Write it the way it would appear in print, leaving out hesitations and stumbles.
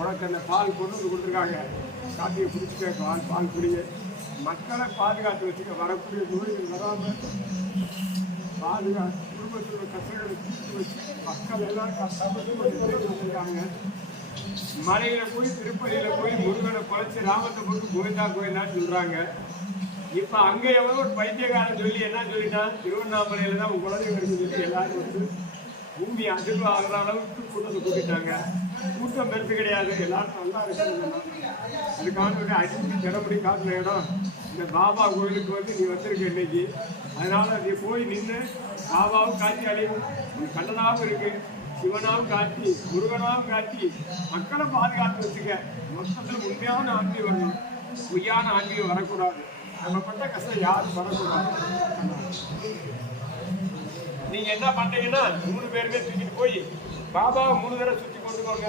உனக்கு அந்த பால் கொண்டு வந்து கொடுத்துருக்காங்க. காப்பியை குடிச்சுக்க, பால் குடிய. மக்களை பாதுகாத்து வச்சுக்க, வரக்கூடிய நோய்கள் வராமல் பாதுகாத்து குடும்பத்தில் கஷ்டங்களை தீர்த்து வச்சு மக்கள் எல்லாம் கஷ்டப்பட்டு கொடுத்துருக்காங்க. மலையில போய் திருப்பதியில போய் முருகனை குறைச்சி ராமத்தை போட்டு கோவிந்தா கோவிந்தான்னு சொல்றாங்க. இப்ப அங்க எவ்வளோ ஒரு பைத்தியக்காரன் சொல்லி என்ன சொல்லிட்டான், திருவண்ணாமலையில தான் உங்க குழந்தைங்க இருக்கு சொல்லி எல்லாரும் வந்து பூமி அதிர்வு ஆகிற அளவுக்கு கூட்டத்தை கூட்டிட்டாங்க. கூட்டம் பெருசு கிடையாது, எல்லாரும் நல்லா இருக்காங்க. அதுக்கான அடிப்படை திறப்படி காட்டுற இடம் இந்த பாபா கோயிலுக்கு வந்து நீ வந்திருக்க இன்னைக்கு. அதனால நீ போய் நின்று பாபாவும் காட்சி அழியும், உன் கண்ணனாவும் இருக்கு, சிவனாவும் காட்சி, முருகனாவும் காட்சி, மக்களை பாதுகாத்து வச்சுக்க. மொத்தத்தில் உண்மையான ஆன்மீகம் வரணும், பொய்யான ஆன்மீகம் வரக்கூடாது. நம்ம பட்ட கஷ்டம் யாரும் வரக்கூடாது. நீங்க என்ன பண்றீங்கன்னா 3 பேருமே தூக்கிட்டு போய் பாபாவை 3 தடவை சுற்றி கொண்டு போங்க.